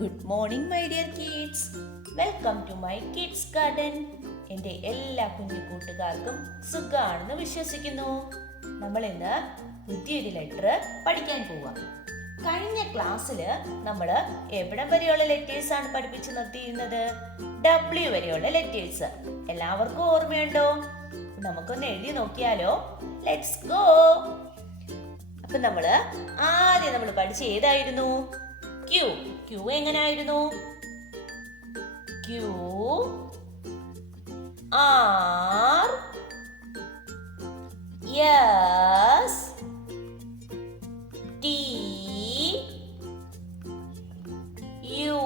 Good morning my dear kids. Welcome to my kids garden. എൻ്റെ എല്ലാ കുഞ്ഞു കൂട്ടുകാർക്കും സുഖമാണെന്ന് വിശ്വസിക്കുന്നു. നമ്മൾ ഇന്ന് പുതിയൊരു ലെറ്റർ പഠിക്കാൻ പോവാം. കഴിഞ്ഞ ക്ലാസ്സിൽ നമ്മൾ എവിടം വരെയുള്ള ലെറ്റേഴ്സ് ആണ് പഠിപ്പിച്ച് നിർത്തിയിരുന്നത്? W വരെയുള്ള ലെറ്റേഴ്സ്. എല്ലാവർക്കും ഓർമ്മയുണ്ടോ? നമുക്കൊന്ന് എഴുതി നോക്കിയാലോ? Let's go. അപ്പൊ ആദ്യം നമ്മൾ പഠിച്ച ഏതായിരുന്നു? ക്യൂ. ക്യൂ എങ്ങനായിരുന്നു? Q R S T U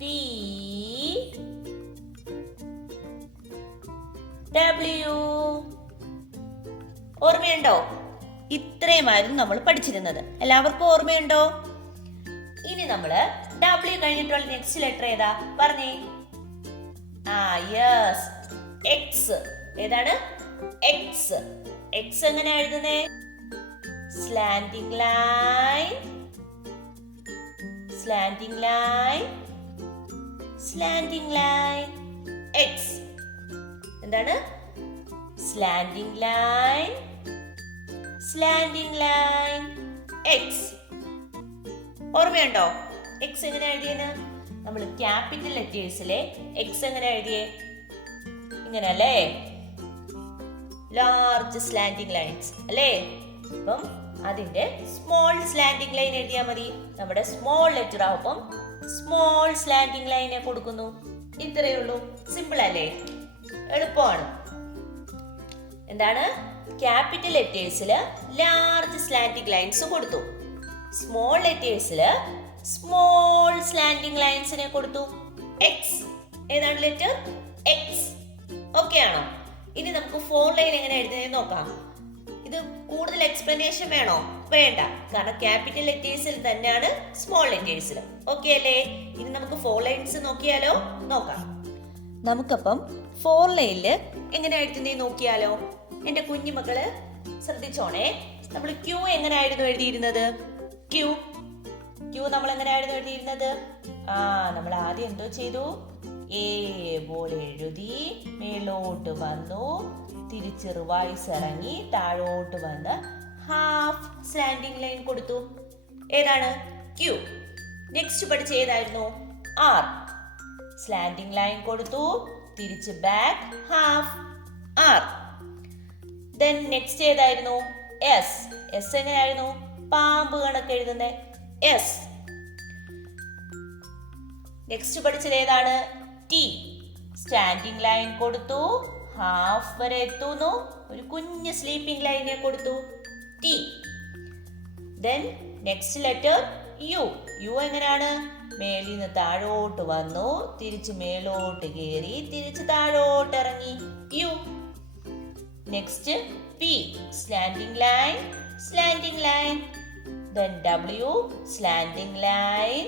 V W. ഓർമ്മയുണ്ടോ? ഇത്രയുമായിരുന്നു നമ്മൾ പഠിച്ചിരുന്നത്. എല്ലാവർക്കും ഓർമ്മയുണ്ടോ? ഇനി നമ്മള് W കഴിഞ്ഞിട്ടുള്ള നെക്സ്റ്റ് ലെറ്റർ ഏതാ? പറഞ്ഞേ. Yes, X. ഏതാണ്? എക്സ്. എക്സ് എങ്ങനെ എഴുതുന്നേ? സ്ലാന്റിംഗ് line, slanting line, slanting line. X എന്താണ്? സ്ലാന്റിംഗ് ലൈൻ, സ്ലാന്റിംഗ് ലൈൻ, എക്സ്. ഓർമ്മയുണ്ടോ? എക്സ് എങ്ങനെ എഴുതിയെന്ന്? നമ്മൾ ക്യാപിറ്റൽ ലെറ്റേഴ്സിലെ എക്സ് എങ്ങനെ എഴുതിയേ? ഇങ്ങനെ അല്ലേ? ലാർജ് സ്ലാന്റിംഗ് ലൈൻസ് അല്ലേ? അപ്പം അതിന്റെ സ്മോൾ സ്ലാന്റിംഗ് ലൈൻ എഴുതിയാൽ മതി. നമ്മുടെ സ്മോൾ ലെറ്റർ ആവുമ്പം സ്മോൾ സ്ലാന്റിംഗ് ലൈനെ കൊടുക്കുന്നു. ഇത്രയേ ഉള്ളൂ. സിമ്പിൾ അല്ലേ? എളുപ്പമാണ്. എന്താണ്? ക്യാപിറ്റൽ ലെറ്റേഴ്സില് ലാർജ് സ്ലാന്റിംഗ് ലൈൻസ് കൊടുത്തു. സ്മോൾ ലെറ്റേഴ്സില് സ്മോൾ സ്ലാന്റിംഗ് ലൈൻസിനെ കൊടുത്തു. എക്സ്. ഏതാണ് ലെറ്റർ? എക്സ്. ഓക്കെ ആണോ? ഇനി നമുക്ക് 4 ലൈൻ എങ്ങനെ എഴുതുന്നത് നോക്കാം. ഇത് കൂടുതൽ എക്സ്പ്ലനേഷൻ വേണോ? വേണ്ട. കാരണം ക്യാപിറ്റൽ ലെറ്റേഴ്സിൽ തന്നെയാണ് സ്മോൾ ലെറ്റേഴ്സിൽ. ഓക്കെ അല്ലേ? ഇനി നമുക്ക് 4 ലൈൻസ് നോക്കിയാലോ? നോക്കാം. നമുക്കപ്പം 4 ലൈനില് എങ്ങനെ എഴുതുന്നേ നോക്കിയാലോ? എന്റെ കുഞ്ഞുമക്കള് ശ്രദ്ധിച്ചോണേ. നമ്മൾ ക്യൂ എങ്ങനെയായിരുന്നു എഴുതിയിരുന്നത്? ക്യൂ നമ്മൾ എങ്ങനെയായിരുന്നു എഴുതിയിരുന്നത്? നമ്മൾ ആദ്യം എന്തോ ചെയ്തു? എ പോലെ എഴുതി മേലോട്ട് വന്നു, തിരിച്ച് റിവൈസ് ഇറങ്ങി താഴോട്ട് വന്ന് ഹാഫ് സ്ലാന്റിംഗ് ലൈൻ കൊടുത്തു. ഏതാണ്? ക്യൂ. നെക്സ്റ്റ് പഠിച്ച ഏതായിരുന്നു? ആർ. സ്ലാന്റിംഗ് ലൈൻ കൊടുത്തു, തിരിച്ച് back half r. Then next ഏതായിരുന്നു? എസ്. എസ് എങ്ങനെയായിരുന്നു? പാമ്പ് കണക്ക് എഴുതുന്നേ. എസ്. നെക്സ്റ്റ് പഠിച്ചത് ഏതാണ്? ടി. സ്റ്റാൻഡിംഗ് ലൈൻ കൊടുത്തു, ഹാഫ് വരെ എത്തുന്നു, ഒരു കുഞ്ഞ് സ്ലീപ്പിംഗ് ലൈനെ കൊടുത്തു. T. Then next letter U. U എങ്ങനെയാണ്? മേലിൽ നിന്ന് താഴോട്ട് വന്നു, തിരിച്ച് മേലോട്ട് കയറി, തിരിച്ച് താഴോട്ട് ഇറങ്ങി. U. Next P. Slanting line, slanting line. Then W, slanting line,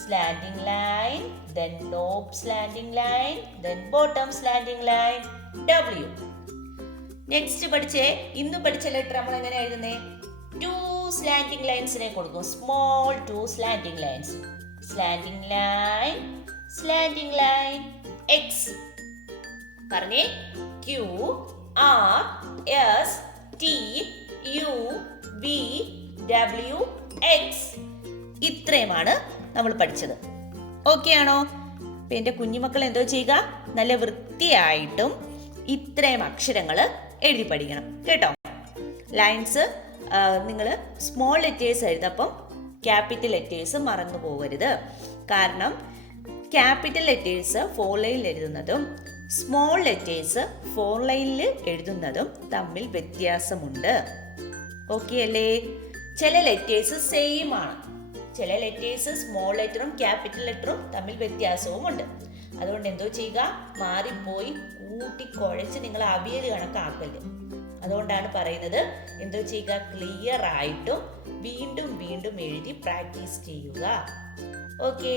slanting line, then top slanting line, then bottom slanting line, W. Next ഇന്ന് പഠിച്ച ലെറ്റർ നമ്മൾ എങ്ങനെ എഴുതുന്നേ? 2 സ്ലാന്റിംഗ് ലൈൻസിനെ കൊടുക്കും. Small 2 slanting lines. Slanting line, slanting line, X. പറഞ്ഞേ. Q, R, S, T, U, V, W, X. ഇത്രയുമാണ് നമ്മൾ പഠിച്ചത്. ഓക്കെ ആണോ? അപ്പൊ എൻ്റെ കുഞ്ഞുമക്കൾ എന്തോ ചെയ്യുക? നല്ല വൃത്തിയായിട്ടും ഇത്രയും അക്ഷരങ്ങൾ എഴുതി പഠിക്കണം കേട്ടോ. ലൈൻസ് നിങ്ങൾ സ്മോൾ ലെറ്റേഴ്സ് എഴുതപ്പം ക്യാപിറ്റൽ ലെറ്റേഴ്സ് മറന്നു പോകരുത്. കാരണം ക്യാപിറ്റൽ ലെറ്റേഴ്സ് 4 ലൈനിൽ എഴുതുന്നതും സ്മോൾ ലെറ്റേഴ്സ് 4 ലൈനിൽ എഴുതുന്നതും തമ്മിൽ വ്യത്യാസമുണ്ട്. ഓക്കെ അല്ലേ? ചില ലെറ്റേഴ്സ് സെയിം ആണ്. ചില ലെറ്റേഴ്സ് സ്മോൾ ലെറ്ററും ക്യാപിറ്റൽ ലെറ്ററും തമ്മിൽ വ്യത്യാസവും ഉണ്ട്. അതുകൊണ്ട് എന്തോ ചെയ്യുക? മാറിപ്പോയി കൂട്ടിക്കുഴച്ച് നിങ്ങൾ അവിയൽ കണക്കാക്കല്. അതുകൊണ്ടാണ് പറയുന്നത് എന്തോ ചെയ്യുക? ക്ലിയർ ആയിട്ടും വീണ്ടും വീണ്ടും എഴുതി പ്രാക്ടീസ് ചെയ്യുക. ഓക്കെ.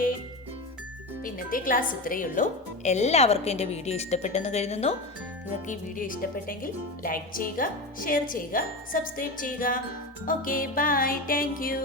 ഇന്നത്തെ ക്ലാസ് ഇത്രയേ ഉള്ളൂ. എല്ലാവർക്കും എൻ്റെ വീഡിയോ ഇഷ്ടപ്പെട്ടെന്ന് കരുതുന്നു. നിങ്ങൾക്ക് ഈ വീഡിയോ ഇഷ്ടപ്പെട്ടെങ്കിൽ ലൈക്ക് ചെയ്യുക, ഷെയർ ചെയ്യുക, സബ്സ്ക്രൈബ് ചെയ്യുക. Okay, bye, thank U.